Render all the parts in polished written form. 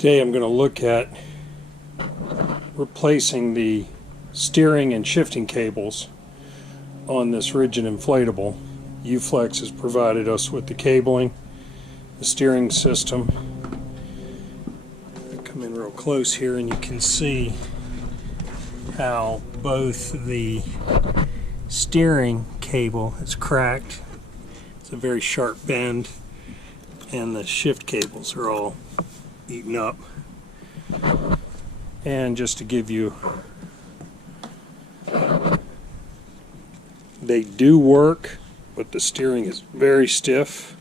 Today I'm going to look at replacing the steering and shifting cables on this rigid inflatable. Uflex has provided us with the cabling, the steering system. I'll come in real close here and you can see how both the steering cable is cracked. It's a very sharp bend, and the shift cables are all eaten up. And just to give you, they do work, but the steering is very stiff.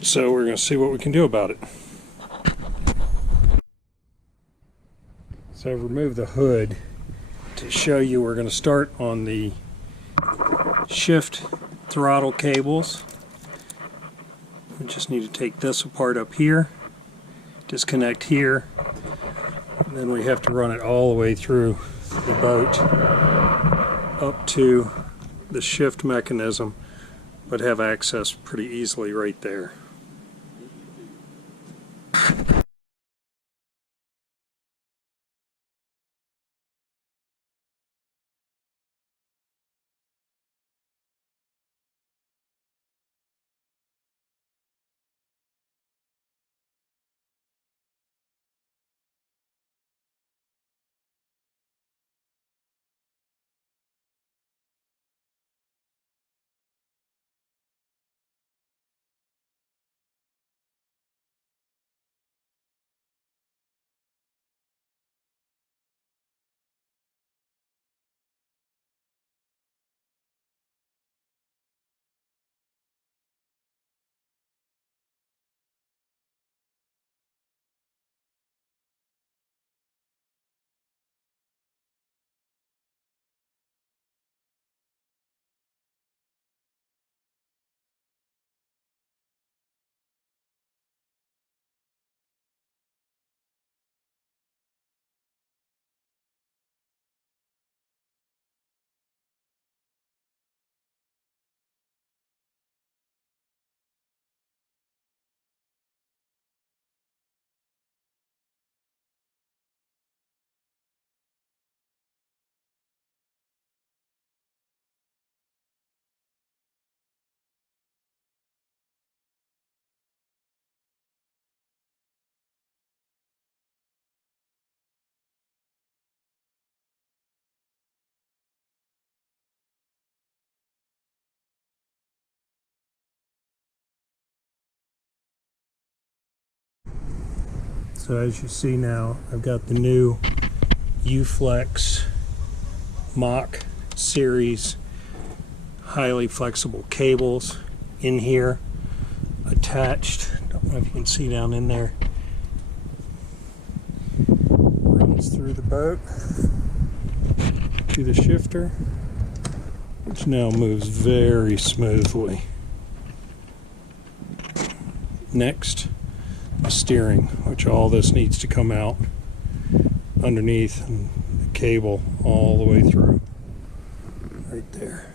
So we're going to see what we can do about it. So I've removed the hood to show you. We're going to start on the shift throttle cables. We just need to take this apart up here, disconnect here, and then we have to run it all the way through the boat up to the shift mechanism, but have access pretty easily right there. So as you see now, I've got the new Uflex Mach series highly flexible cables in here attached. Don't know if you can see down in there. Runs through the boat to the shifter, which now moves very smoothly. Next, the steering, which all this needs to come out underneath, and the cable all the way through right there.